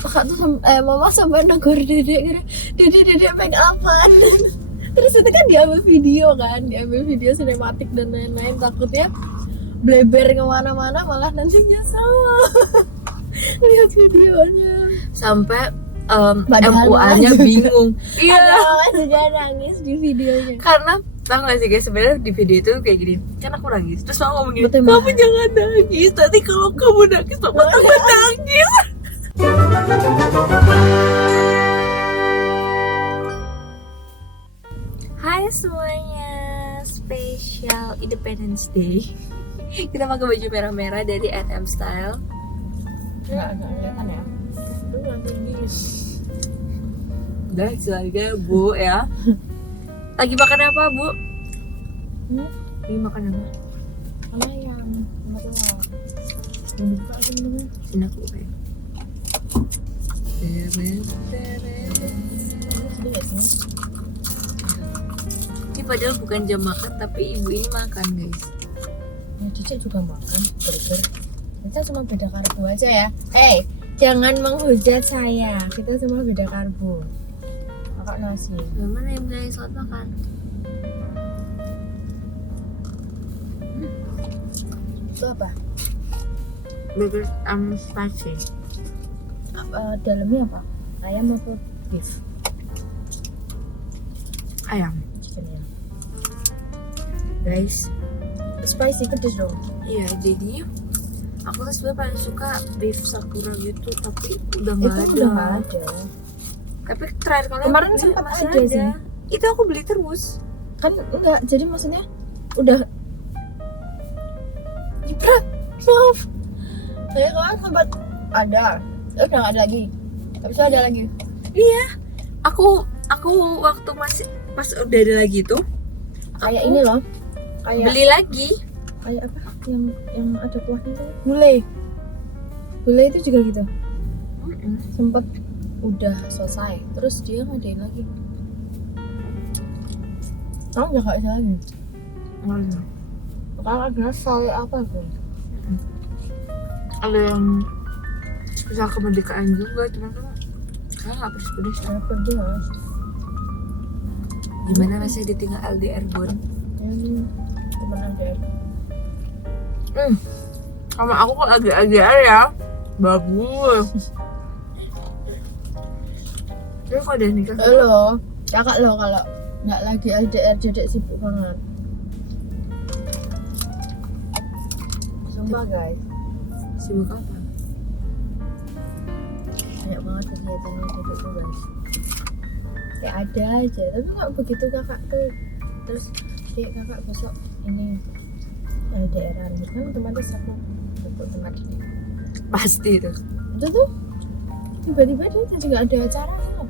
kakak tuh mama sampai negur dedek pengen apaan. Terus itu kan diambil video sinematik dan lain-lain, takutnya bleber kemana-mana malah nanti nyesel lihat videonya Sampai Padahal MUA-nya bingung. ada Iya. mama juga nangis di videonya. Karena tau gak sih guys, sebenarnya di video itu kayak gini, kan aku nangis, terus mama ngomong gini, Betul, kamu Ma. jangan nangis, nanti kalau kamu nangis mama tambah nangis. Hai semuanya, spesial Independence Day. Kita pakai baju merah-merah dari RM Style. Nggak kelihatan ya. Lu nanti gini. Udah keluarga Bu ya. Lagi makan apa Bu? Lagi makan apa? Mana yang sama telur? Yang dibuka aja minumnya. Sini aku buka ya. Sedih gak sih? Ini padahal bukan jam makan, tapi ibu ini makan guys. Ya Cici juga makan burger. Kita cuma beda karbo aja ya. Jangan menghujat saya. Kita cuma beda karbo. Kakak nasi. Gimana yang guys, selamat makan. Itu apa? Burger spicy. Dalamnya apa? Ayam atau beef? Ayam Chicken ya. guys. Spicy pedes dong. Iya, jadi aku tuh sebenarnya paling suka beef sakura gitu, tapi udah nggak Itu ada. udah nggak ada. Tapi terakhir kali Kemarin aku beli sempat masih ada sih. Itu aku beli terus. Kan enggak, jadi maksudnya udah jepret. Maaf. Saya kan sempat ada. Udah nggak ada lagi. Tapi ada lagi. Iya, aku waktu masih pas udah ada lagi tuh Kayak aku ini loh. Kayak beli lagi. kayak apa? Yang ada kuahnya itu. Gulai itu juga gitu. Sempet udah selesai. Terus dia ngadain lagi. Kamu udah nggak ada lagi. Kalau ada soal apa tuh? Ada yang spesial kemerdekaan juga, cuman kan saya nggak pedes-pedes. Apa jelas? Gimana rasanya ditinggal LDR Bon? Gimana deh? Sama aku kok agak-agak ya bagus. Terus kalau udah nikah Lo, kakak lo kalau nggak lagi LDR jadi sibuk banget. Sumpah guys, sibuk apa? banyak banget kegiatan yang jadi tuh guys. Kayak ada aja, tapi nggak begitu kakak tuh. Terus kayak kakak besok ini LDR-an kan otomatis aku ikut tempat ini. Pasti itu. Itu tuh tiba-tiba dia juga ada acara loh.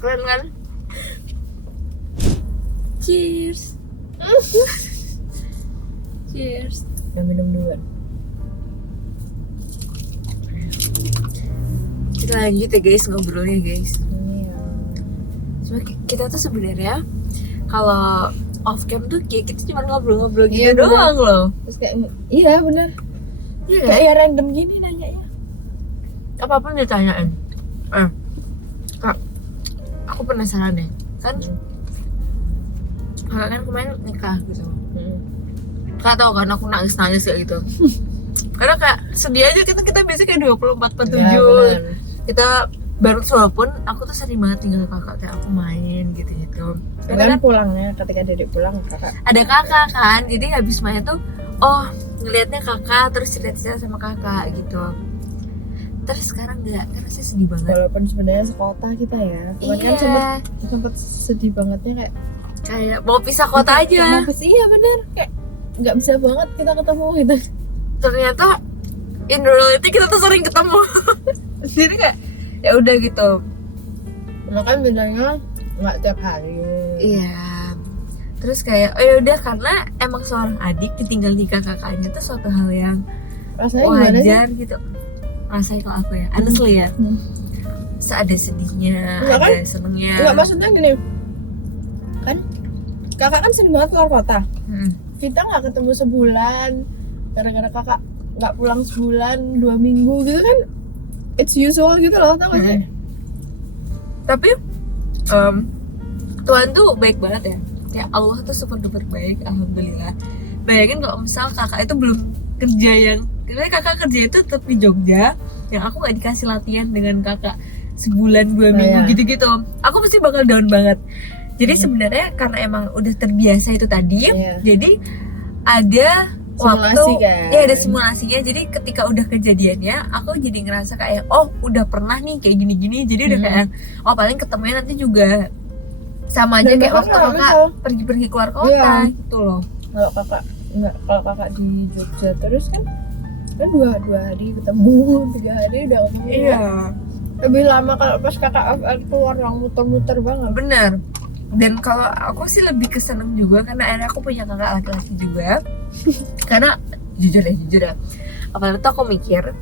Keren kan? Cheers. Cheers. Udah minum duluan. Kita lanjut ya guys ngobrolnya guys. Iya. Cuma kita tuh sebenarnya kalau off cam tuh kayak kita cuma ngobrol-ngobrol gitu Iya, bener. doang loh. Terus kayak iya bener. Iya. Kayak random gini nanya ya. Apapun ditanyain. Kak, aku penasaran deh. Kan kakak kan kemarin nikah gitu. Kak tau kan aku nangis-nangis kayak gitu. Karena kayak sedih aja kita biasanya kayak 24/7. Ya, bener. Kita baru walaupun aku tuh sering banget tinggal kakak, kayak aku main gitu-gitu. Karena Kan kan pulangnya ketika dedek pulang kakak. ada kakak kan, jadi habis main tuh ngelihatnya kakak terus cerita-cerita sama kakak gitu. Terus sekarang enggak, kan rasanya sedih banget. Walaupun sebenarnya sekota kita ya, cuman kan sempet sedih bangetnya kayak mau pisah kota aja. iya bener, kayak nggak bisa banget kita ketemu gitu. Ternyata in reality kita tuh sering ketemu. Jadi kayak ya udah gitu. Makanya bedanya nggak tiap hari. Iya. Terus kayak ya udah, karena emang seorang adik ditinggal nikah kakaknya tuh suatu hal yang Rasanya gimana sih? wajar gitu. Rasanya kalau aku ya, honestly ya, ada sedihnya, Enggak ada kan? senengnya. Enggak, maksudnya gini, kan kakak kan sering banget keluar kota. Kita nggak ketemu sebulan, gara-gara kakak nggak pulang sebulan 2 minggu gitu kan, it's usual gitu loh, tau gak sih? Tapi Tuhan tuh baik banget ya. Kayak Allah tuh super duper baik, alhamdulillah. Bayangin kalau misal kakak itu belum kerja karena kakak kerja itu tetap di Jogja, yang aku nggak dikasih latihan dengan kakak sebulan 2 minggu gitu-gitu, aku pasti bakal down banget. Jadi sebenarnya karena emang udah terbiasa itu tadi, jadi ada Simulasi waktu, kan? ya ada simulasinya. Jadi ketika udah kejadiannya, aku jadi ngerasa kayak oh udah pernah nih kayak gini-gini. Jadi udah kayak oh paling ketemunya nanti juga sama aja Dan kayak bahkan waktu kalau kakak misal- pergi kalau kota gitu loh. Kalau kakak di Jogja terus kan dua hari ketemu, 3 hari udah ketemu. Iya, Lebih lama kalau pas kakak FR tuh orang muter-muter banget. bener. Dan kalau aku sih lebih keseneng juga karena akhirnya aku punya kakak laki-laki juga. Karena jujur ya, apalagi tuh aku mikir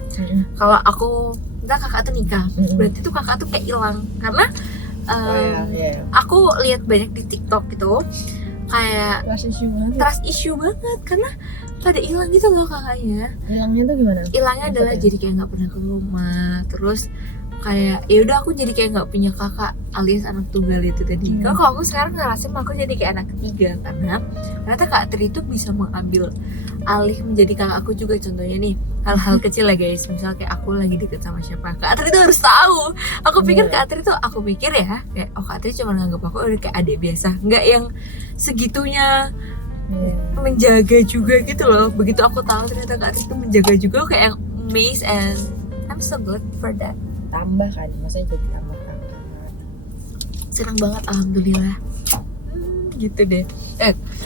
kalau aku entar kakak tuh nikah, berarti tuh kakak tuh kayak hilang. Karena aku lihat banyak di TikTok gitu kayak trust issue banget karena pada hilang gitu loh kakaknya. Hilangnya tuh gimana? Hilangnya adalah jadi kayak nggak pernah ke rumah, terus kayak ya udah aku jadi kayak nggak punya kakak alias anak tunggal itu tadi. Kalau aku sekarang ngerasain aku jadi kayak anak ketiga karena ternyata Kak Tri itu bisa mengambil alih menjadi kakak aku juga. Contohnya nih hal-hal kecil lah guys, misal kayak aku lagi deket sama siapa, Kak Tri itu harus tahu. Aku pikir Kak Tri tuh, aku pikir ya kayak oh Kak Tri cuma nganggap aku udah kayak adik biasa, nggak yang segitunya menjaga juga gitu loh. Begitu aku tahu ternyata Kak Tri itu menjaga juga, kayak yang amazed and I'm so good for that. Tambah kan, maksudnya jadi tambah kakak. Senang banget alhamdulillah. Gitu deh.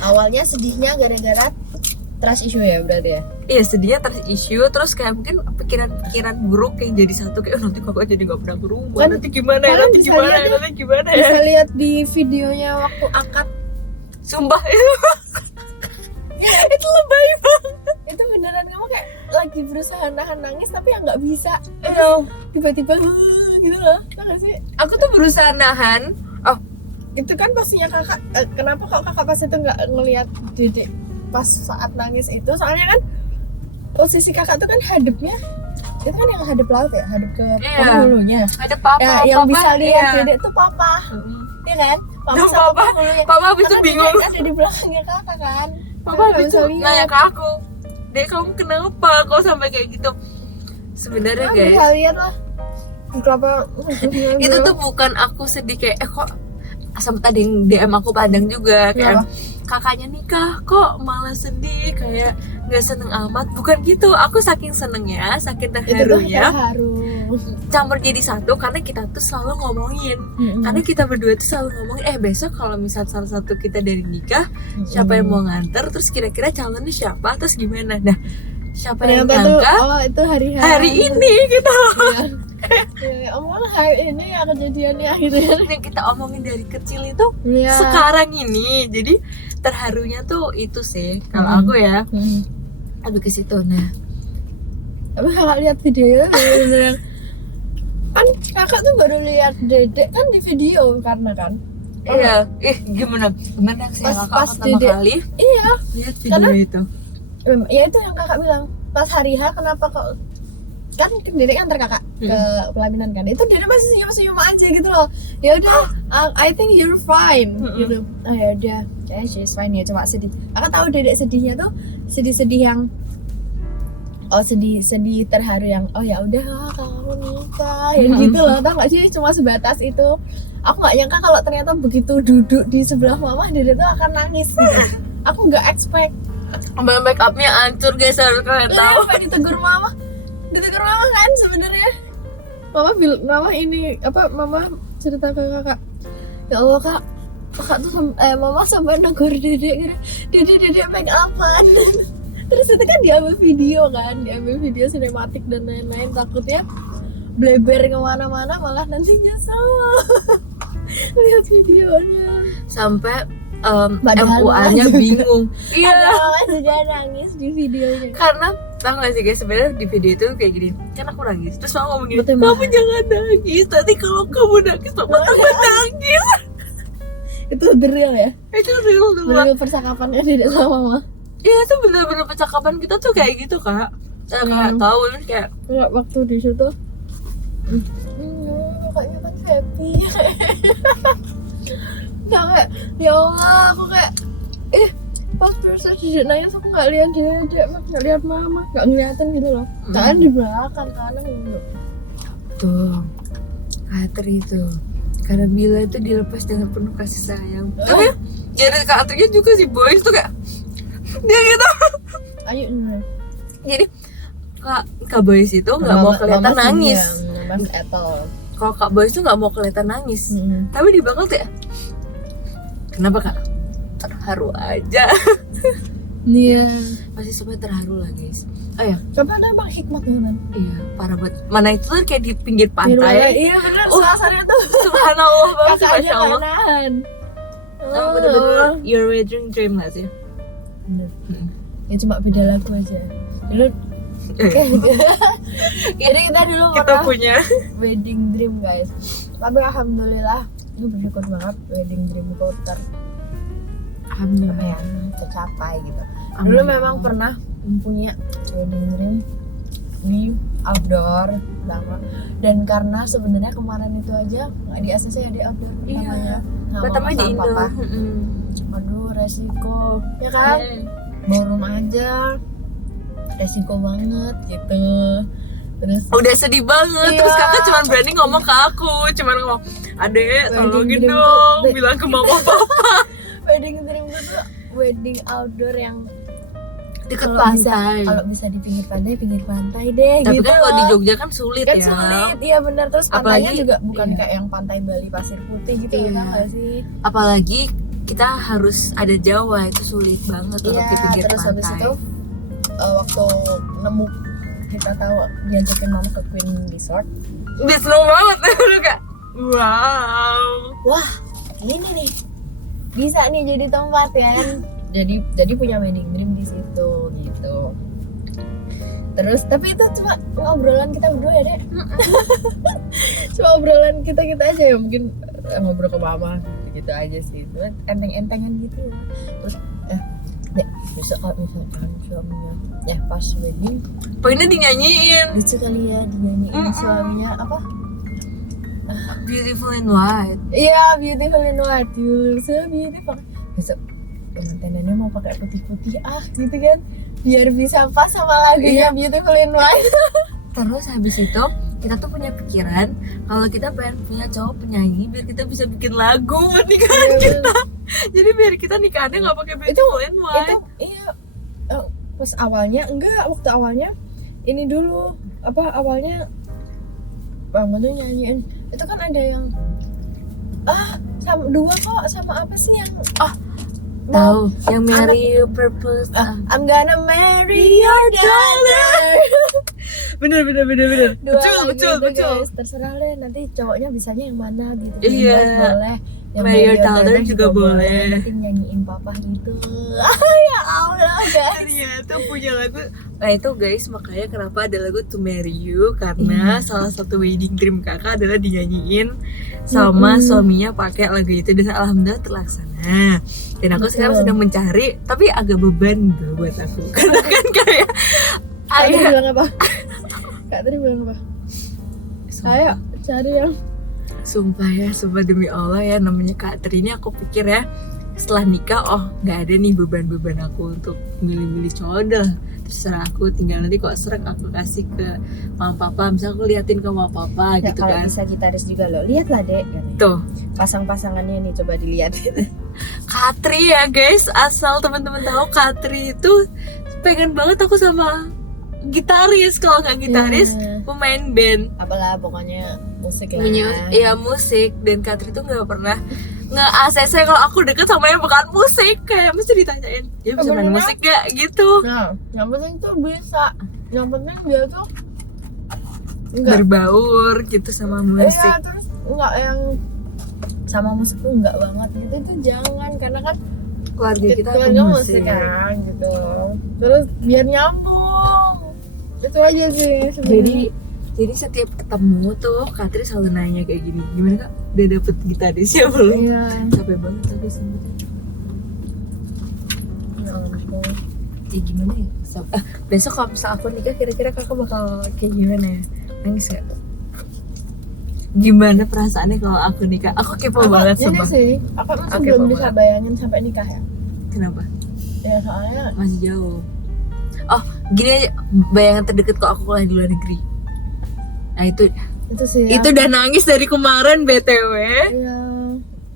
Awalnya sedihnya gara-gara trust issue ya berarti ya? Iya sedihnya issue, terus kayak mungkin pikiran buruk yang jadi satu kayak nanti kakak jadi nggak pernah ke rumah, Kan, nanti gimana ya, nanti gimana ya. Bisa lihat di videonya waktu akad. Sumpah itu lebay banget. Itu beneran kamu kayak lagi berusaha nahan nangis tapi yang nggak bisa. Tiba-tiba gitu loh, tau gak sih? Aku tuh berusaha nahan. Oh Itu kan pastinya kakak, kenapa kok kakak pas itu nggak ngelihat dedek pas saat nangis itu? Soalnya kan posisi kakak tuh kan hadapnya itu kan yang hadap laut ya, hadap ke penghulunya. ada papa, Nah, yang bisa lihat iya. dedek tuh papa, ya kan? Papa Tuh, sama papa. penghulunya. Papa habis itu Karena bingung. dedek ada di belakangnya kakak kan. Papa habis itu nanya ke aku, Dek kamu kenapa kok sampai kayak gitu? Sebenarnya guys, bisa lihat lah. Kenapa? itu tuh bukan aku sedih kayak kok sempat ada yang DM aku padang juga kayak kakaknya nikah kok malah sedih kayak nggak seneng amat. Bukan gitu, aku saking senengnya, saking terharunya campur jadi satu karena kita tuh selalu ngomongin, karena kita berdua tuh selalu ngomongin besok kalau misal salah satu kita dari nikah siapa yang mau nganter, terus kira-kira calonnya siapa, terus gimana. Nah siapa yang nyangka itu hari ini gitu. Hari ini ya kejadiannya akhirnya yang kita omongin dari kecil itu sekarang ini, jadi terharunya tuh itu sih kalau aku ya. Lebih ke situ. Nah tapi kakak lihat videonya bener-bener kan kakak tuh baru lihat dedek kan di video karena kan iya gimana sih kakak pertama kali lihat video karena, itu ya itu yang kakak bilang pas hari H kenapa kok kan dedek antar kakak ke pelaminan kan, itu dedek masih senyum-senyum aja gitu loh. Ya udah I think you're fine gitu. Ya udah she's fine ya, cuma sedih. Kakak tahu dedek sedihnya tuh sedih-sedih yang sedih terharu yang ya udah kamu nikah ya gitu loh, tau gak sih? Cuma sebatas itu. Aku nggak nyangka kalau ternyata begitu duduk di sebelah mama dedek tuh akan nangis gitu. Aku nggak expect. make upnya hancur guys, harus kalian tahu. Sampai ditegur mama kan sebenarnya. Mama cerita ke kakak, ya Allah kakak tuh mama sampai negur dedek make upan. Terus itu kan diambil video sinematik dan lain-lain, takutnya bleber kemana-mana malah nanti nyesel. Lihat videonya sampai MUA-nya bingung. Iya, mama juga nangis di videonya. Karena tau gak sih guys, sebenarnya di video itu kayak gini, kan aku nangis, terus mama ngomong gini, Betul, kamu jangan nangis, nanti kalau kamu nangis mama tambah nangis. Itu the real ya? Itu real tuh. Real percakapannya dedek sama mama. Iya itu bener-bener percakapan kita tuh kayak gitu kak. Saya nggak tahu kayak waktu di situ Kakaknya kan happy. Nah kayak ya Allah, aku kayak pas proses Dedek nangis aku nggak lihat Dedek, nggak lihat mama, nggak ngeliatin gitu loh. Kan di belakang kanan gitu. Tuh Katri itu karena Bila itu dilepas dengan penuh kasih sayang. Tapi jadi Katrinya juga si Boys tuh kayak dia gitu. Ayo Jadi Kak Boys itu nggak mau kelihatan nangis. Mas Etol. Kalau Kak Boys tuh nggak mau kelihatan nangis. Tapi di belakang tuh ya, kenapa Kak? Terharu aja. Iya. Masih sampai terharu lah guys. Oh ya, Coba ada bang hikmat tuh kan. iya parah banget. Mana itu tuh kayak di pinggir pantai. Iya benar, suasananya tuh. Subhanallah banget sih, Kakaknya masya Allah. nggak nahan. Nah, bener-bener your wedding dream gak sih? Bener. Ya cuma beda lagu aja. Dulu jadi kita dulu Kita pernah punya wedding dream guys. Tapi alhamdulillah, gue bersyukur banget wedding dream gue alhamdulillah tercapai gitu. Dulu memang pernah punya wedding dream di outdoor lama, dan karena sebenarnya kemarin itu aja nggak di ACC ya, di outdoor namanya. pertama di Indo. Papa. Aduh resiko ya kan, baru aja resiko banget gitu. Terus Udah sedih banget. Iya. Terus kakak cuma berani ngomong ke aku, cuma ngomong, adek tolongin dream dong, tuh- bilang ke mama papa. wedding dream gue tuh wedding outdoor yang Deket kalau bisa, pantai. kalau bisa di pinggir pantai deh. Tapi gitu kan kalau di loh. Jogja kan sulit Kan ya. sulit, iya benar. Terus pantainya Apalagi- juga bukan iya. kayak yang pantai Bali pasir putih gitu Iya. ya nggak sih? Apalagi kita harus ada Jawa, itu sulit banget untuk Iya. di pinggir Terus pantai. habis itu waktu nemu kita tahu diajakin mama ke Queen Resort. Udah seru banget. Lu kayak wow. Wah ini nih bisa nih jadi tempat kan. jadi punya wedding dream di situ gitu. Terus tapi itu cuma ngobrolan kita berdua ya dek. Cuma obrolan kita aja ya, mungkin ngobrol ke mama gitu aja sih. Cuma enteng-entengan gitu. Terus dek besok kalau misalkan suaminya ya pas wedding Poinnya dinyanyiin lucu kali ya dinyanyiin suaminya apa. Beautiful in White. Iya, beautiful in white, you look so beautiful. Besok pengantinannya mau pakai putih-putih gitu kan, biar bisa pas sama lagunya Beautiful in White. Terus habis itu kita tuh punya pikiran kalau kita pengen punya cowok penyanyi biar kita bisa bikin lagu buat nikahan kita. Jadi biar kita nikahannya nggak pakai Beautiful in White. Itu iya, pas awalnya waktu awalnya ini dulu awalnya Bang Madu nyanyiin itu kan ada yang sama dua kok, sama apa sih yang Tahu yang Marry You Purpose. I'm gonna marry your daughter. Bener. Dua Betul. guys. Terserah deh nanti cowoknya bisanya yang mana gitu. Iya. Yang boleh. Yang Marry Your Daughter juga boleh. Nanti nyanyiin papa gitu. Ya Allah guys. Ternyata punya lagu. Nah itu guys, makanya kenapa ada lagu To Marry You, karena salah satu wedding dream kakak adalah dinyanyiin sama suaminya pakai lagu itu, dan alhamdulillah terlaksana. Dan aku sekarang sedang mencari, tapi agak beban tuh buat aku karena kan kayak Kak tadi bilang apa? Kak tadi bilang apa? Saya cari yang sumpah demi Allah ya, namanya Kak Tri ini aku pikir ya setelah nikah, nggak ada nih beban-beban aku untuk milih-milih cowok. Terserah aku, tinggal nanti kok seret aku kasih ke mama papa, misal aku liatin ke mama papa ya, gitu kalau kan. bisa gitaris juga loh. Lihatlah dek Tuh pasang-pasangannya nih, coba dilihat. Katri ya guys, asal teman-teman tahu Katri itu pengen banget aku sama gitaris, kalau nggak gitaris pemain band. Apalah pokoknya musik lah. Iya musik, dan Katri tuh nggak pernah nge-ACC kalau aku deket sama yang bukan musik, kayak mesti ditanyain ya bisa main musik gak gitu. Nah, yang penting tuh bisa. Yang penting dia tuh berbaur gitu sama musik. Iya, terus enggak yang sama musik tuh enggak banget gitu, itu jangan, karena kan Keluarga kita keluarga musik musik kan gitu. Terus biar nyambung. Itu aja sih sebenarnya. Jadi setiap ketemu tuh Katri selalu nanya kayak gini, gimana kak, udah dapet gitarisnya belum? Iya. Capek banget aku sendiri. Ya gimana ya? Besok kalau misal aku nikah, kira-kira kakak bakal kayak gimana ya? Nangis gak? gimana perasaannya kalau aku nikah. Aku kepo banget Ini sumpah. sih, aku masih Oke, belum Pak, bisa Pak. bayangin sampai nikah ya. Kenapa? Ya soalnya Masih jauh. Oh, gini aja, bayangan terdekat kok aku kuliah di luar negeri. Nah itu sih ya. itu udah nangis dari kemarin BTW. Iya,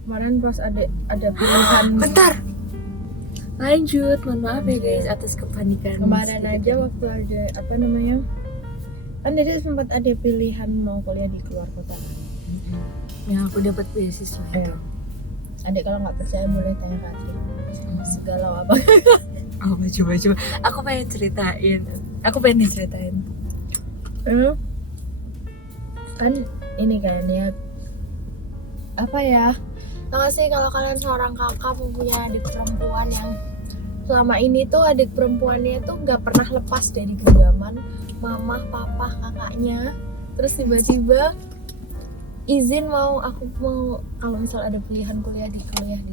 kemarin pas ada pilihan Bentar. Lanjut, mohon maaf ya guys atas kepanikan. kemarin aja waktu ada apa namanya, kan jadi sempat ada pilihan mau kuliah di keluar kota. Yang aku dapat beasiswa itu. Adik kalau nggak percaya boleh tanya ke Asri. Segala apa? Oh, coba. Aku pengen ceritain. Aku pengen diceritain. Kan ini kan ya apa ya? Tau gak sih kalau kalian seorang kakak mempunyai adik perempuan yang selama ini tuh adik perempuannya tuh nggak pernah lepas dari genggaman mama, papa, kakaknya. Terus tiba-tiba izin aku mau kalau misal ada pilihan kuliah di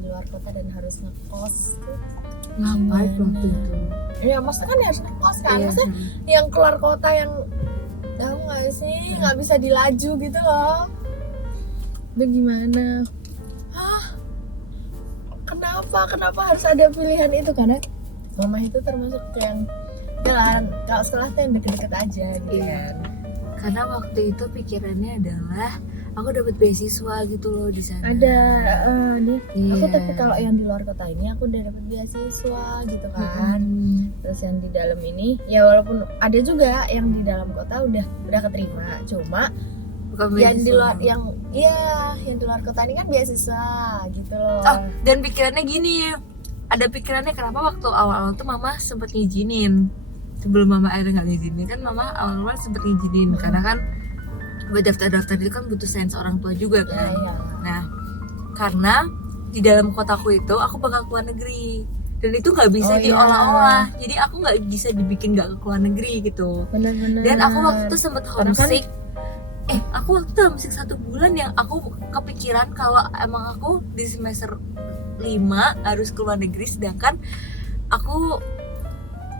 luar kota dan harus ngekos tuh. Ngapain Gimana? waktu itu? Ya maksudnya kan harus ngekos kan, Iya. maksudnya yang keluar kota yang tahu nggak sih nggak bisa dilaju gitu loh. Itu gimana? Hah? Kenapa harus ada pilihan itu? Karena mama itu termasuk yang jalan kalau setelah itu yang deket-deket aja gitu Iya. kan. Karena waktu itu pikirannya adalah aku dapat beasiswa gitu loh di sana. Ada nih. Iya. Aku tapi kalau yang di luar kota ini aku udah dapet beasiswa gitu kan. Terus yang di dalam ini ya walaupun ada juga yang di dalam kota udah keterima, cuma Bukan yang di beasiswa. luar yang di luar kota ini kan beasiswa gitu loh. Oh, dan pikirannya gini, ada pikirannya kenapa waktu awal-awal tuh mama sempet ngizinin. Sebelum mama akhirnya nggak ngizinin kan mama awal-awal sempet ngizinin karena kan buat daftar-daftar itu kan butuh sains orang tua juga Ya, kan. iya. Nah, karena di dalam kotaku itu aku bakal keluar negeri dan itu nggak bisa Oh, iya. diolah-olah, jadi aku nggak bisa dibikin nggak ke luar negeri gitu. Benar-benar. Dan aku waktu itu sempet Karena kan- homesick. Aku waktu itu homesick 1 bulan yang aku kepikiran kalau emang aku di semester 5 harus keluar negeri, sedangkan aku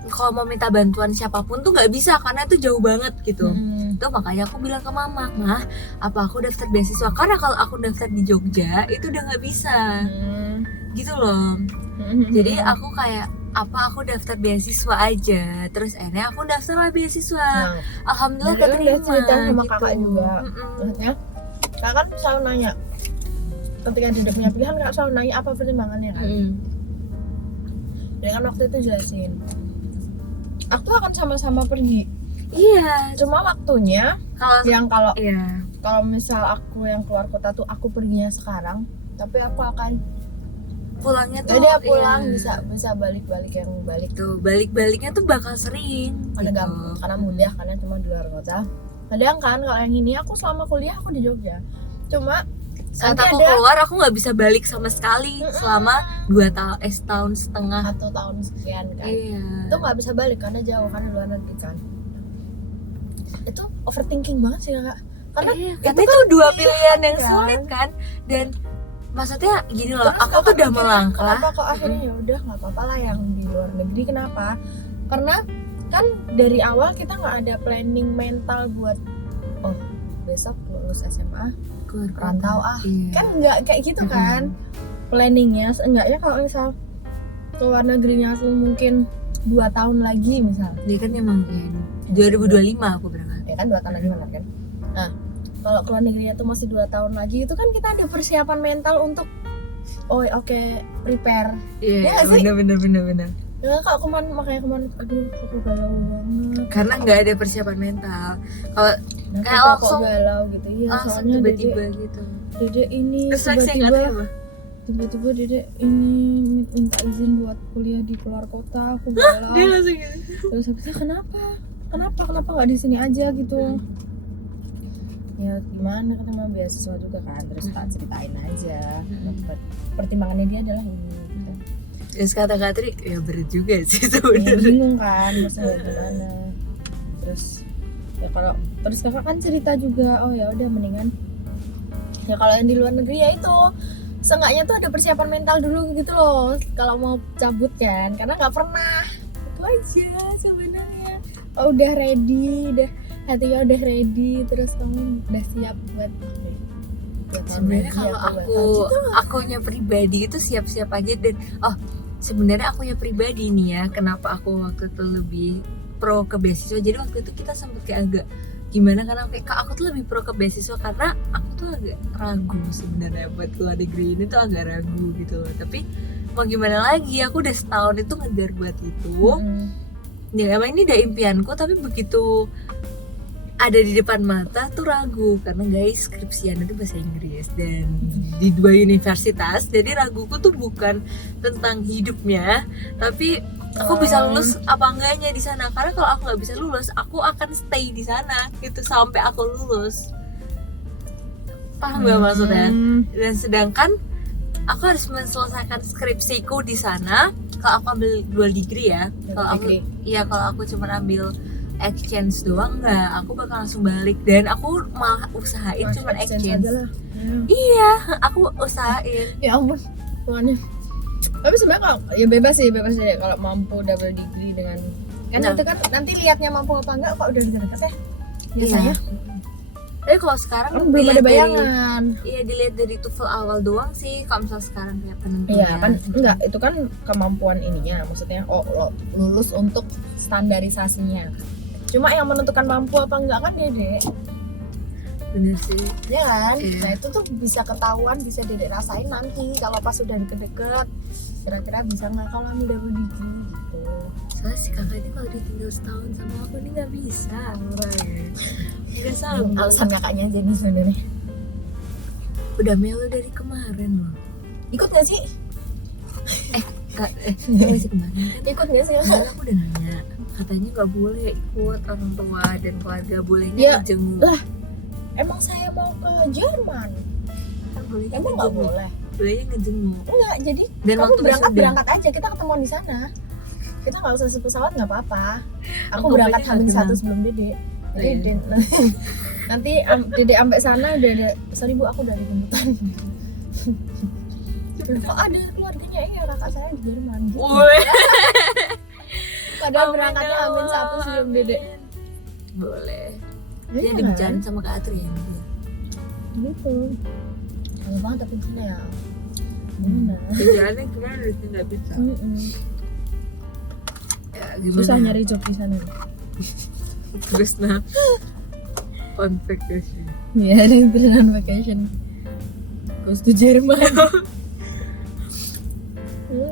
kalau mau minta bantuan siapapun tuh nggak bisa karena itu jauh banget gitu. Itu makanya aku bilang ke mama, "Mah, apa aku daftar beasiswa? Karena kalau aku daftar di Jogja itu udah nggak bisa." Gitu loh. Jadi aku kayak apa aku daftar beasiswa aja. Terus akhirnya aku daftar lah beasiswa. Nah, Alhamdulillah Nah, keterima udah cerita sama gitu. kakak juga. maksudnya kakak kan selalu nanya ketika dia punya pilihan, kakak selalu nanya apa pertimbangannya kan. Dia kan waktu itu jelasin aku akan sama-sama pergi, Iya. cuma waktunya Kalau yang iya. kalau misal aku yang keluar kota tuh aku perginya sekarang, tapi aku akan Pulangnya tuh jadi pulang iya. bisa balik yang balik Tuh balik-baliknya tuh bakal sering karena gitu. gampang, karena mudah, karena cuma di luar kota. Kadang kan kalau yang ini aku selama kuliah aku di Jogja, cuma Saat nanti aku ada keluar aku nggak bisa balik sama sekali selama 2 tahun setengah. 1 tahun sekian kan. Iya. Itu nggak bisa balik karena jauh, karena luar negeri kan. Itu overthinking banget sih kakak, karena Iya, itu karena itu dua pilihan pilihan yang kan. sulit kan. Dan maksudnya gini loh, Terus aku kakak tuh udah mikir, melangkah. kenapa kok akhirnya ya udah nggak apa-apa lah yang di luar negeri. Kenapa? Karena kan dari awal kita nggak ada planning mental buat besok lulus SMA rantau Iya. kan nggak kayak gitu kan planningnya. Seenggaknya kalau misal keluar negerinya mungkin 2 tahun lagi misal, Dia kan emang ya, 2025 aku berangkat. ya kan 2 tahun lagi benar kan. Nah kalau keluar negerinya tuh masih 2 tahun lagi, itu kan kita ada persiapan mental untuk oke, prepare. Iya, Ya nggak sih? bener. Ya kalau makanya kemarin aduh aku galau banget Karena nggak ada persiapan mental. Kalau Nah, kayak kok langsung galau gitu. Iya, langsung soalnya tiba-tiba gitu. Dede ini Terus seleksi nggak terima. tiba-tiba Dede ini minta izin buat kuliah di keluar kota. Aku galau. Dia langsung gitu. Terus habis itu kenapa nggak di sini aja gitu. Ya gimana, ketemu beasiswa juga kan. Terus tak ceritain aja. Pertimbangannya dia adalah ini gitu. Terus kata Katri, ya berat juga sih Ya, sebenarnya. bingung kan maksudnya gimana. Terus kakak kan cerita juga, ya udah mendingan ya kalau yang di luar negeri ya itu seenggaknya tuh ada persiapan mental dulu gitu loh kalau mau cabut kan, karena nggak pernah. Itu aja sebenarnya. Udah ready, udah hatinya udah ready, terus kamu udah siap buat sebenarnya kalau akunya pribadi itu siap-siap aja. Dan sebenarnya akunya pribadi nih ya, kenapa aku waktu itu lebih pro ke beasiswa. Jadi waktu itu kita sempet kayak agak gimana, karena kayak aku tuh lebih pro ke beasiswa karena aku tuh agak ragu sebenarnya buat keluar negeri ini tuh, agak ragu gitu loh. Tapi mau gimana lagi, aku udah setahun itu ngejar buat itu. Ya emang ini udah impianku, tapi begitu ada di depan mata tuh ragu, karena guys skripsian itu bahasa Inggris dan di 2 universitas. Jadi raguku tuh bukan tentang hidupnya, tapi aku bisa lulus apa enggaknya di sana. Karena kalau aku nggak bisa lulus, aku akan stay di sana gitu sampai aku lulus. Paham nggak maksudnya? Dan sedangkan aku harus menyelesaikan skripsiku di sana. Kalau aku ambil 2 degree ya, kalau aku cuma ambil exchange doang enggak, aku bakal langsung balik. Dan aku malah usahain cuma exchange. Iya, aku usahain. Ya ampun, tuannya. Tapi sebenarnya kalau ya bebas sih kalau mampu double degree dengan itu kan nanti lihatnya mampu apa enggak kok udah deket ya biasanya. Tapi kalau sekarang belum ada bayangan. Iya, dilihat dari TOEFL awal doang sih. Kalau misal sekarang kayak penentuan. Iya kan, enggak, itu kan kemampuan ininya, maksudnya lulus untuk standarisasinya. Cuma yang menentukan mampu apa enggak kan Dedek. Bener sih. Ya kan? Iya. Nah itu tuh bisa ketahuan, bisa Dedek rasain nanti kalau pas udah deket-deket. Kira-kira bisa nggak kalau ini double degree gitu. Soalnya si kakak ini kalau ditinggal setahun sama aku ini nggak bisa. Nggak sanggup. Alasan kakaknya aja nih sebenarnya. Udah melo dari kemarin loh. Ikut nggak sih? Masih kemarin kan? Ikut nggak sih? Kemarin aku udah nanya. Katanya nggak boleh ikut orang tua dan keluarga, bolehnya ngejenguk. Lah, emang saya mau ke Jerman. Emang nggak boleh? Bolehnya ngejenguk. Enggak, jadi dan kamu berangkat aja, kita ketemuan di sana. Kita nggak usah pesawat nggak apa-apa. Aku berangkat H-1 sebelum Dede. Jadi nanti Dede sampai sana udah ada, sorry Bu, aku udah ada jemputan. Kok ada keluarganya ya, kakak saya di Jerman. Gitu. Padahal berangkatnya H-1 sebelum Dede. Boleh. Dia dibicara sama Kak Atri ya. Gitu. Lama banget tapi gila ya. Gimana? Jalannya gimana harus nggak bisa. Ya, gimana? Susah nyari job di sana. Terus on vacation. Iya, terus on vacation. Goes to Jerman.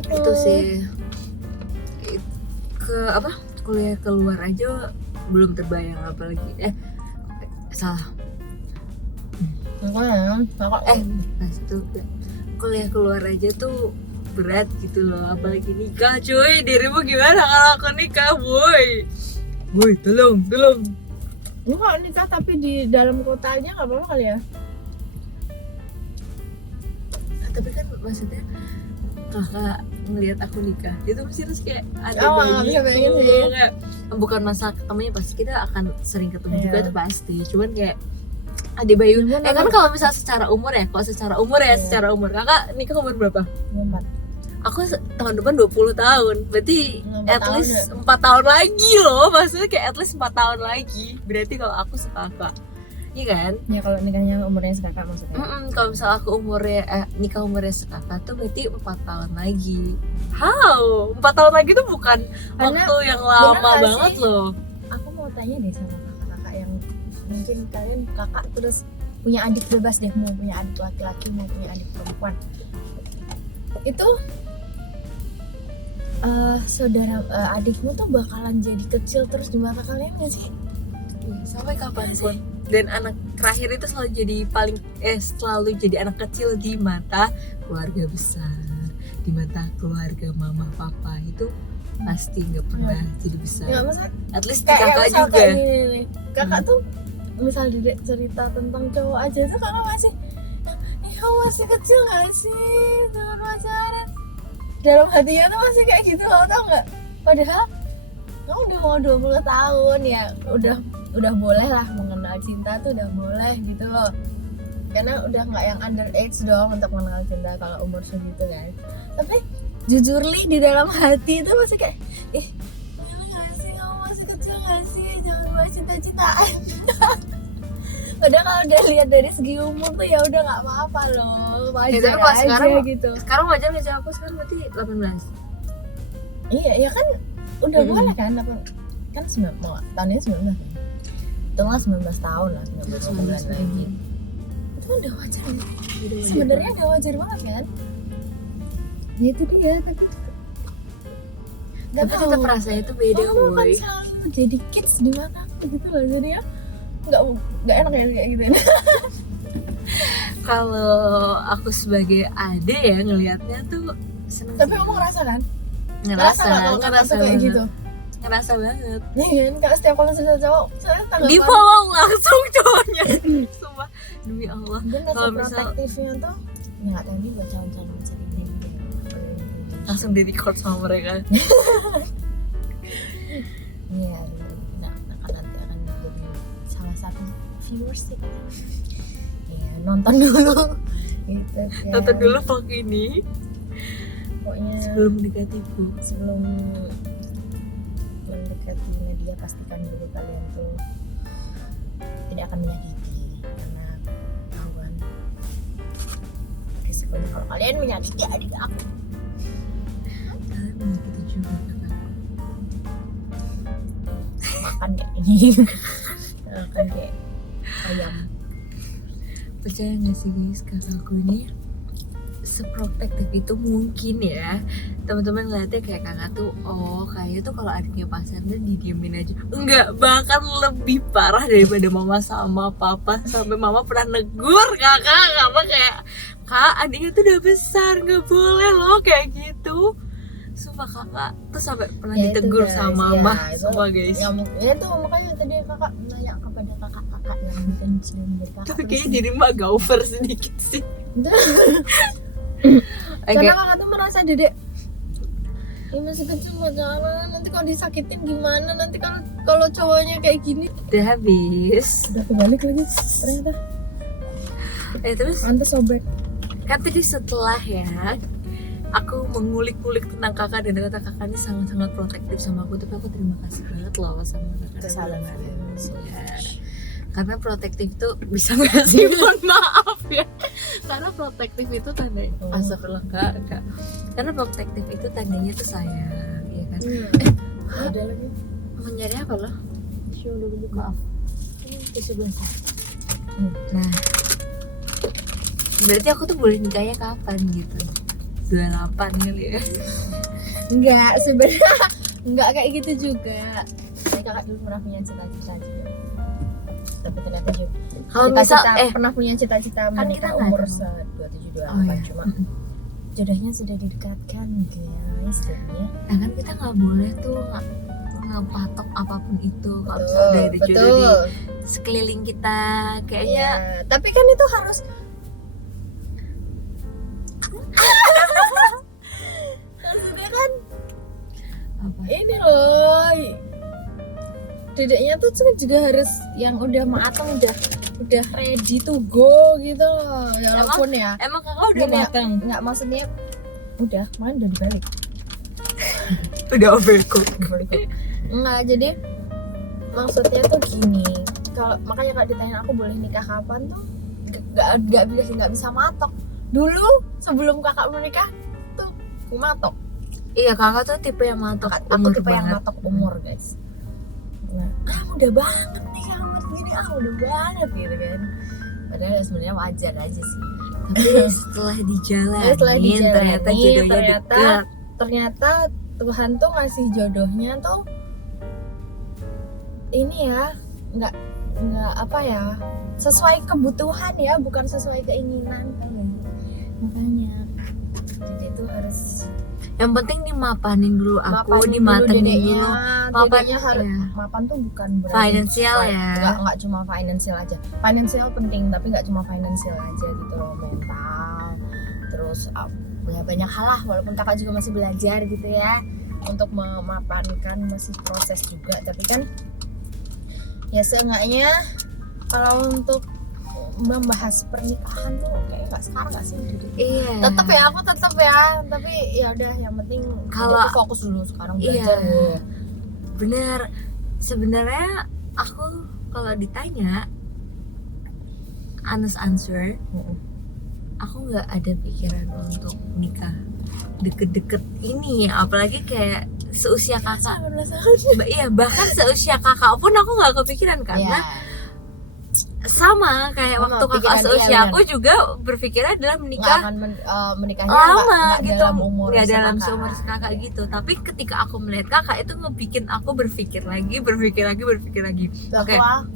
Itu sih kuliah keluar aja belum terbayang, apalagi salah. Itu kuliah keluar aja tuh berat gitu loh, apalagi nikah cuy. Dirimu gimana kalau aku nikah boy? Boy tolong. Lu kalau nikah tapi di dalam kotanya nggak apa-apa kali ya? Tapi kan maksudnya kakak ngelihat aku nikah itu pasti terus kayak ada bukan masa ketemunya, pasti kita akan sering ketemu juga tuh pasti. Cuman kayak Ade Bayu, kan kalau misal secara umur secara umur kakak nikah umur berapa? 24. Aku tahun depan 20 tahun, berarti at least 4 tahun lagi loh. Maksudnya kayak at least 4 tahun lagi. Berarti kalau aku sekakak, iya kan? Ya kalau nikahnya umurnya sekakak maksudnya. Kalau misal aku nikah umurnya sekakak tuh berarti 4 tahun lagi. How? 4 tahun lagi tuh bukan waktu yang lama banget loh. Aku mau tanya deh sama kakak-kakak yang mungkin kalian kakak terus punya adik, bebas deh mau punya adik laki-laki mau punya adik perempuan. Itu adikmu tuh bakalan jadi kecil terus di mata kalian gak sih? Sampai kapanpun. Dan anak terakhir itu selalu jadi anak kecil di mata keluarga besar, di mata keluarga mama papa itu pasti nggak pernah jadi besar. Nggak, maksudnya at least kakak juga. Nih. Kakak tuh misal Dedek cerita tentang cowok aja tuh kakak masih kamu masih kecil nggak sih dengan pacaran, dalam hatinya tuh masih kayak gitu loh, tau nggak? Padahal kamu udah mau 20 tahun ya, udah boleh lah mengenal cinta tuh, udah boleh gitu loh, karena udah nggak yang underage dong untuk mengenal cinta kalau umur segitu kan. Tapi jujur di dalam hati itu masih kayak nggak sih, kamu masih kecil nggak sih, jangan bahas cinta-cintaan. Udah kalau udah lihat dari segi umur tuh ya udah nggak apa-apa loh, wajar tapi kalau aja sekarang gitu. Sekarang wajar nggak sih? Aku sekarang berarti 18. Iya ya kan udah boleh kan, kan tahun ini 19 kan? Hitunglah 19 tahun lah, 19 bulan lagi. Itu kan udah wajar ya. Sebenarnya udah wajar banget kan? Ya itu dia, tapi tetap rasanya itu beda, kan woy. selalu jadi kids di mana gitu loh, jadi ya nggak enak ya kayak gitu. Kalau aku sebagai ade ya ngelihatnya tuh seneng. Tapi sih. kamu ngerasa kan? ngerasa nggak kalau kata tuh kayak banget. gitu? Ngerasa banget. Nih kan, kalau setiap kalau cerita cowok, saya tanggapan Di follow langsung cowoknya. Sumpah demi Allah. bener kalau protektifnya tuh ya nggak tahu nih buat calon-calon macam ini langsung di record sama mereka. iya nah kan nanti akan jadi salah satu viewers sih iya, nonton dulu gitu ya. Nonton dulu vlog ini pokoknya sebelum mendekatiku. sebelum mendekati media pastikan dulu kalian tuh tidak akan menyakiti, karena tahuan resikonya kalau kalian menyakiti adik aku. Kalian menyakiti juga kakakku. Makan kayak ini makan kayak ayam. Percaya nggak sih guys, kakakku ini seprotektif itu mungkin ya. Teman-teman ngeliatnya kayak kakak tuh oh kayaknya tuh kalau adiknya pacarnya didiemin aja. Enggak, bahkan lebih parah daripada mama sama papa. Sampai mama pernah negur kakak kayak kak adiknya tuh udah besar, nggak boleh loh kayak gitu. Sumpah kakak tuh sampai pernah Ya, itu ditegur guys, sama ya, mama. itu Sumpah guys. ya tuh makanya tadi kakak nanya kepada kakak-kakak yang pensiun berkakak. Tapi kayaknya jadi mak gauver sedikit sih. Karena kakak tuh merasa dedek ya masih kecil pacaran, nanti kalau disakitin gimana, nanti kalau cowoknya kayak gini. Udah habis. Udah kebalik lagi ternyata. Terus Pantes sobek. kan tadi setelah ya aku mengulik-ulik tentang kakak dan ternyata kakak ini sangat-sangat protektif sama aku, tapi aku terima kasih banget loh sama kakak. Ya. Karena protektif itu bisa nggak sih, mohon maaf ya, karena protektif itu tanda astagfirullah kak, karena protektif itu tandanya tuh sayang ya kan. Ada lagi Mau nyari apa loh? show dulu buka. Maaf, ini tisu basah. Nah berarti aku tuh boleh nikahnya kapan gitu? 28 kali ya? Enggak, sebenarnya enggak kayak gitu juga. Saya kakak dulu pernah punya cita-cita juga. Tapi ternyata juga Kalau misal pernah punya cita-cita kan menikah kita nggak umur tahu. 27 28 Oh, iya. cuma jodohnya sudah didekatkan guys jadinya. Nah kan kita nggak boleh tuh ngepatok apapun itu. Kalau Betul, misalnya udah ada jodoh di betul. sekeliling kita kayaknya Ya, tapi kan itu harus maksudnya kan apa? ini loh dedeknya tuh juga harus yang udah matang, udah ready to go gitu loh. Ya walaupun ya Emang kakak udah Gini ya, matang? nggak maksudnya udah kemarin udah dibalik Udah overcook. enggak, jadi maksudnya tuh gini, kalau makanya kak ditanya aku boleh nikah kapan tuh nggak bisa matok. Dulu sebelum kakak menikah tuh aku matok. Iya kakak tuh tipe yang matok Aku umur tipe yang banget. matok umur guys. Nah, muda banget nih kamu begini, muda banget gitu kan. Padahal sebenarnya wajar aja sih. Tapi setelah dijalanin, Setelah dijalanin, ternyata jodohnya dekat. Ternyata Tuhan tuh ngasih jodohnya tuh ini ya, nggak apa ya, sesuai kebutuhan ya, bukan sesuai keinginan kan ya. Makanya jadi itu harus Yang penting dimapanin dulu aku, mapanin dimatengin dedeknya. dulu. Dedeknya harus ya. mapan tuh bukan berarti Finansial ya. nggak cuma finansial aja. Finansial penting tapi nggak cuma finansial aja gitu loh, mental terus ya banyak hal lah, walaupun kakak juga masih belajar gitu ya untuk memapankan, masih proses juga, tapi kan ya seenggaknya kalau untuk membahas pernikahan tuh kayak nggak sekarang nggak sih gitu. Iya. Tetap ya, aku tetap ya, tapi ya udah yang penting Kalau- aku fokus dulu sekarang belajar. Iya. Bener. Sebenarnya aku kalau ditanya honest answer, aku nggak ada pikiran untuk nikah deket-deket ini, apalagi kayak seusia kakak. 18 tahun. Iya, bahkan seusia kakak pun aku nggak kepikiran karena sama kayak Sama, waktu kakak pikiran dia, seusia benar. aku juga berpikirnya adalah Nggak menikah akan menikahnya lama nggak gitu, dalam umur nggak dalam sekakak. seumur kakak gitu. Tapi ketika aku melihat kakak itu ngebikin aku berpikir lagi. Oke, Bahwa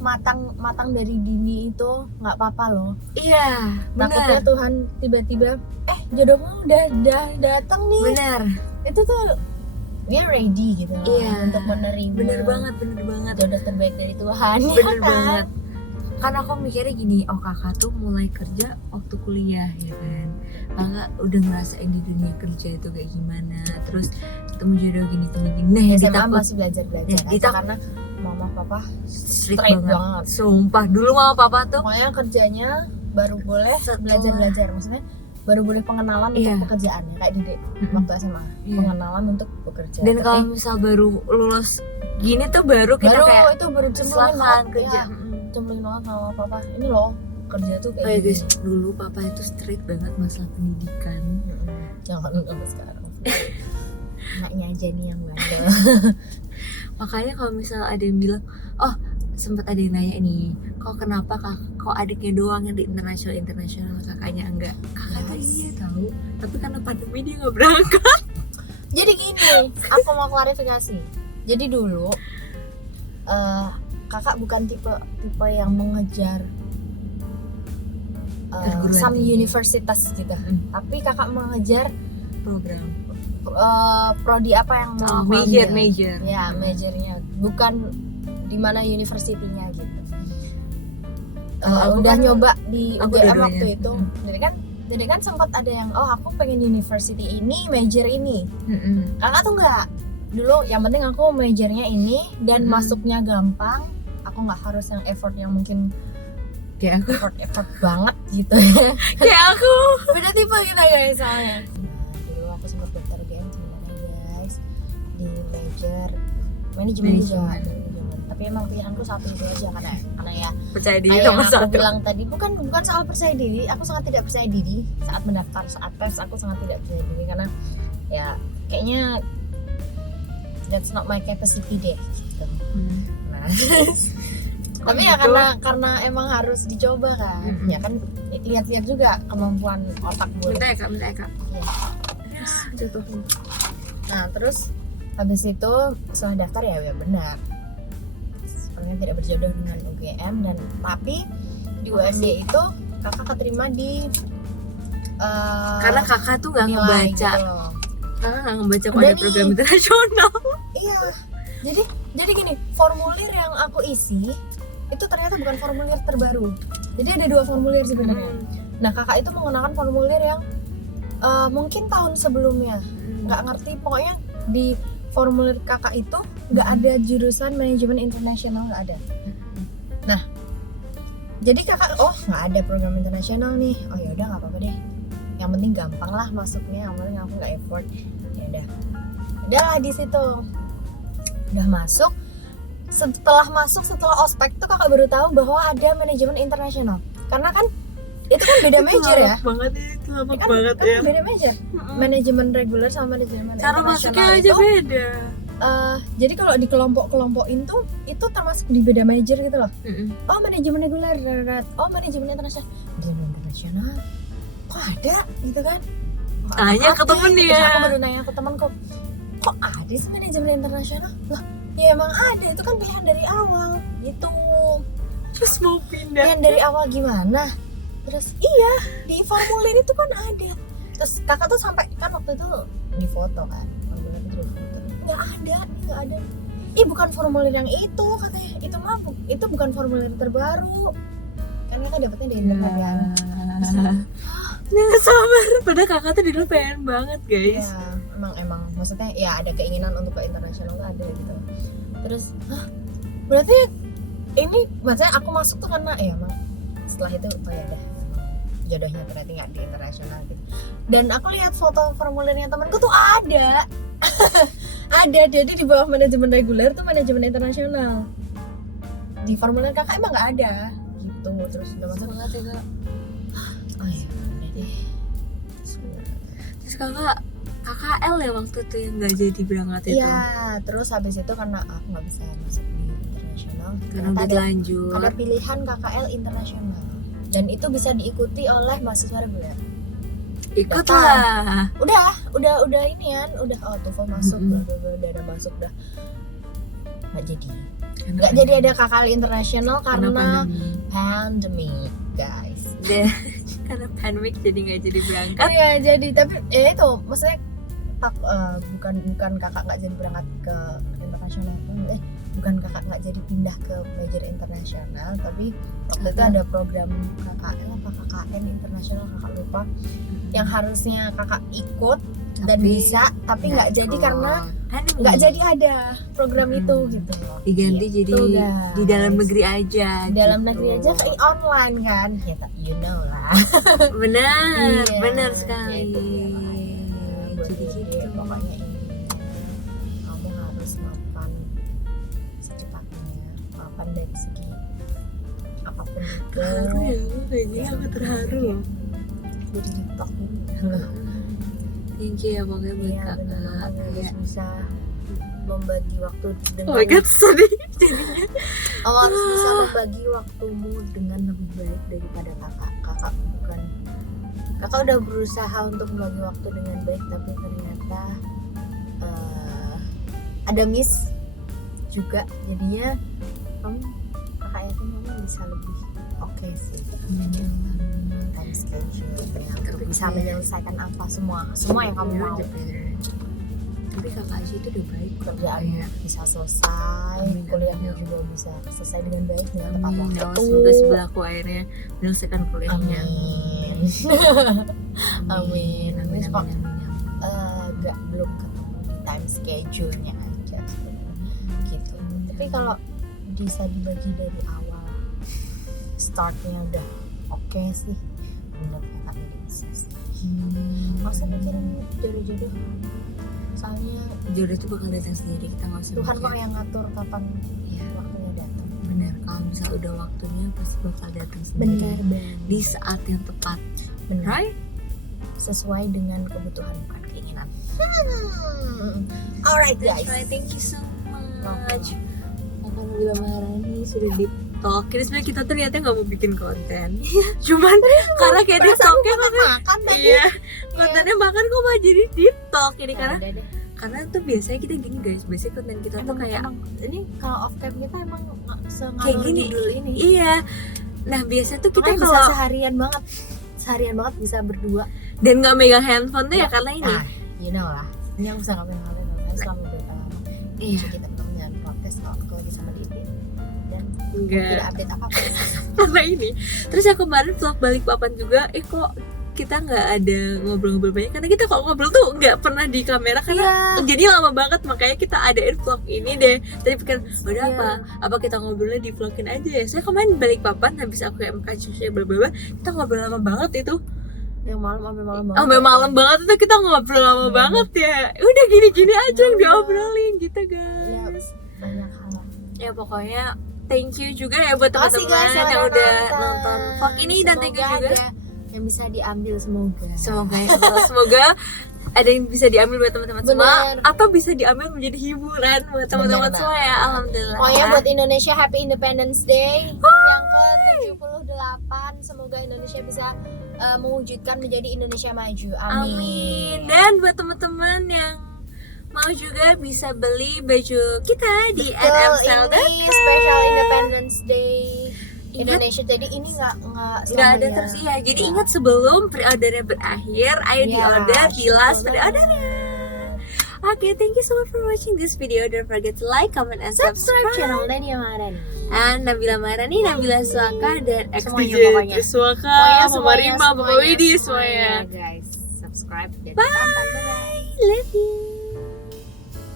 matang dari dini itu nggak apa-apa loh. iya Takutnya benar, Tuhan tiba-tiba jodohmu udah datang nih. benar, Itu tuh dia ready gitu loh, iya, untuk menerima. bener banget Jodoh terbaik dari Tuhan. ya bener kan? banget. Karena aku mikirnya gini, oh kakak tuh mulai kerja waktu kuliah ya kan, kakak udah ngerasain di dunia kerja itu kayak gimana, terus ketemu jodoh gini. Nah ya SMA ditakut, masih belajar Ya, aja karena mama papa strict straight banget. banget. Sumpah dulu mama papa tuh Pokoknya kerjanya baru boleh Setelah- belajar, maksudnya baru boleh pengenalan Iya. untuk pekerjaannya kayak Dede waktu SMA, Iya. pengenalan untuk bekerja. Dan Tapi kalau misal baru lulus gini tuh baru kita kayak itu baru cemplungin silakan banget kerja. ya, cemplungin banget sama papa. Ini loh kerja tuh Oh ya kayak guys, gini. dulu papa itu strict banget masalah pendidikan. Jangan sampai sekarang. Anaknya aja nih yang bandel. Makanya kalau misal ada yang bilang, oh sempat ada yang nanya nih, kok kenapa kok adiknya doang yang di internasional kakaknya enggak? Kakak tuh iya tahu, tapi karena pandemi dia nggak berangkat. Jadi gini, aku mau klarifikasi. Jadi dulu kakak bukan tipe yang mengejar Perguruan some tinggi. universitas gitu. Tapi kakak mengejar Program. prodi apa yang mau aku ambil. Major. Ya, majornya bukan di mana universitinya gitu. Aku Udah kan- nyoba di aku UGM dua-duanya. waktu itu. Jadi kan sempat ada yang aku pengen university ini, major ini. Kakak tuh enggak. Dulu yang penting aku majornya ini dan masuknya gampang. Aku nggak harus yang effort yang mungkin Kayak aku. effort banget gitu ya. Kayak aku. Beda tipe kita guys soalnya. Dulu aku sempat daftar UGM sebenarnya guys di major manajemen juga. Manajemen. Tapi emang pilihanku satu itu aja karena ya Percaya diri kayak nomor yang aku satu. bilang tadi bukan soal percaya diri. Aku sangat tidak percaya diri saat mendaftar, saat tes aku sangat tidak percaya diri karena ya kayaknya that's not my capacity deh gitu. Nah, tapi ya gitu? karena emang harus dicoba kan. Ya kan lihat-lihat juga kemampuan otak gue. Minta ya kak. Iya. Ya, jatuh. Nah, terus habis itu setelah daftar ya benar. Sebenarnya tidak berjodoh dengan UGM dan tapi di UND itu kakak keterima di Karena kakak tuh nggak nilai ngebaca, gitu loh. kakak nggak ngebaca kok Udah ada program nih. internasional. Iya. Jadi gini, formulir yang aku isi itu ternyata bukan formulir terbaru. Jadi ada 2 formulir sebenarnya. Nah, kakak itu menggunakan formulir yang mungkin tahun sebelumnya. Nggak ngerti, pokoknya di formulir kakak itu nggak ada jurusan manajemen internasional, nggak ada. Nah, jadi kakak nggak ada program internasional nih. Oh ya udah nggak apa-apa deh. Yang penting gampang lah masuknya. Yang penting aku nggak effort. Ya udahlah di situ. Udah masuk. Setelah ospek tuh kakak baru tahu bahwa ada manajemen internasional. Karena kan itu kan beda major ya. Itu lama Kan beda major. Manajemen reguler sama manajemen Cara internasional masuknya aja itu beda. jadi kalau di kelompok-kelompokin tuh itu termasuk di beda major gitu loh. Oh manajemen reguler, oh manajemen internasional, kok ada gitu kan? Tanya ke temen Terus ya. aku baru nanya ke temanku, kok ada sih manajemen internasional? Loh ya emang ada, itu kan pilihan dari awal gitu. Terus mau pindah. Pilihan dari awal gimana? Terus iya di formulir itu kan ada. Terus kakak tuh sampai kan waktu itu di foto kan, formulir itu di foto. Nggak ada. Ih bukan formulir yang itu katanya, itu bukan formulir terbaru. Kan kakak dapetnya dari internet kan. Nggak sabar. Padahal kakak tuh dulu pengen banget guys. Ya emang maksudnya ya ada keinginan untuk ke internasional tuh ada gitu. Terus berarti ini maksudnya aku masuk tuh karena ya emang setelah itu oh ya udah jodohnya ternyata nggak di internasional gitu. Dan aku lihat foto formulirnya temanku tuh ada Ada, jadi di bawah manajemen reguler tuh manajemen internasional. Di formulir kakak emang nggak ada gitu. Terus udah masuk Semangat ya kak. oh iya udah deh. Terus kakak KKL ya waktu itu yang nggak jadi berangkat itu. Iya, terus habis itu karena aku nggak bisa masuk di internasional Karena udah telanjur. ada pilihan KKL internasional dan itu bisa diikuti oleh mahasiswa reguler. Ikutlah. Udah ini kan, udah TOEFL masuk, udah ada masuk dah. Nggak jadi ada KKL internasional karena pandemi, guys. Karena pandemic jadi nggak jadi berangkat. Oh ya jadi tapi itu maksudnya bukan kakak nggak jadi berangkat ke internasional, bukan kakak nggak jadi pindah ke major internasional, tapi waktu itu ada program KKL apa KKN internasional kakak lupa, yang harusnya kakak ikut dan bisa tapi nggak jadi karena nggak jadi ada program itu gitu loh. Diganti gitu, jadi guys. di dalam negeri aja. Di dalam gitu. negeri aja kayak online kan, kita you know lah. Benar, Iya, benar sekali. gitu ya, makanya. Jadi gitu. Pokoknya ini kamu harus mapan secepatnya, mapan dari segi apapun itu. Terharu ya, kayak gini aku terharu loh. Jadi TikTok ini. Thank you ya pokoknya buat Iya, kakak. benar banget, Kayak, harus bisa membagi waktu dengan oh my god, sedih jadinya. kamu harus bisa membagi waktumu dengan lebih baik daripada kakak udah berusaha untuk membagi waktu dengan baik tapi ternyata ada miss juga, jadinya kakak yakin kamu bisa lebih oke sih time schedule untuk bisa menyelesaikan apa semua yang kamu mau. Tapi kakak Aji itu udah baik kok. Kerjaannya bisa selesai, Amin, kuliahnya amin. juga bisa selesai dengan baik dengan tepat Amin. waktu. Allah, semoga sebelahku akhirnya menyelesaikan kuliahnya. Amin. Amin. Amin. Kok Amin. belum ketemu di time schedule-nya aja sebenarnya gitu. Tapi kalau bisa dibagi dari awal, startnya udah oke sih, menurut kakak bisa sih. Masa mikirin jodoh-jodoh, soalnya Jodoh itu bakal datang sendiri, kita nggak usah Tuhan mikir. kok yang ngatur kapan Iya. waktunya datang. Benar, kalau misal udah waktunya pasti bakal datang sendiri di saat yang tepat, benar. right? Sesuai dengan kebutuhan bukan keinginan. Alright That's guys. right, thank you so much. Akan Nabila Maharani sudah di TikTok. Kira sebenarnya kita ternyata nggak mau bikin konten, cuman karena kayak di Perasaan TikToknya konten makan tadi. iya, kontennya makan kok mah jadi TikTok ini Ya, karena udah deh. karena tuh biasanya kita gini guys, biasanya konten kita tuh kayak ini kalau off cam kita emang sengalor kayak gini dulu ini. iya. Nah biasanya tuh kita Kita bisa kalau seharian banget bisa berdua. dan nggak megang handphone tuh ya karena ini. Nah, you know lah. Ini aku bisa ngapain selama beberapa lama. Iya. Jadi kita ketemu jangan protes kalau aku lagi sama Didi. Dan Enggak. tidak update apa-apa. Karena ini. Terus aku kemarin vlog Balikpapan juga, kok kita nggak ada ngobrol-ngobrol banyak karena kita kalau ngobrol tuh nggak pernah di kamera karena jadi lama banget, makanya kita adain vlog ini deh. Tadi pikir udah apa kita ngobrolnya di vlogin aja ya. Saya kemarin Balikpapan habis aku MK cuci bla kita ngobrol lama banget itu. Yang malam sampai malam banget. Sampai malam banget itu kita ngobrol lama banget ya. Udah gini-gini aja yang diobrolin gitu Ya, guys. banyak hal. Ya pokoknya thank you juga ya buat Makasih teman-teman guys yang udah nonton vlog ini dan thank you Semoga juga. ada yang bisa diambil semoga. Semoga ya Allah, semoga ada yang bisa diambil buat teman-teman semua Bener. atau bisa diambil menjadi hiburan buat teman-teman Bener semua ya. Alhamdulillah. Pokoknya buat Indonesia Happy Independence Day yang ke-78. Semoga Indonesia bisa mewujudkan menjadi Indonesia maju. Amin. Amin. Dan buat teman-teman yang mau juga bisa beli baju kita di Betul, NMSL ini special Independence Day Indonesia. Jadi ini nggak nggak ada terus ya. Jadi ingat sebelum pre-ordernya berakhir, ayo Ya, di-order di last betul. pre-ordernya. Oke, thank you so much for watching this video. Don't forget to like, comment, and subscribe channel Nadia Maharani. And Nabila Maharani, Nabila Suaka, dan Semuanya XDJ pokoknya. Suaka, Mama Rima, Mama Widi, semuanya. guys. Subscribe dan Bye. tonton. Bye. Love you.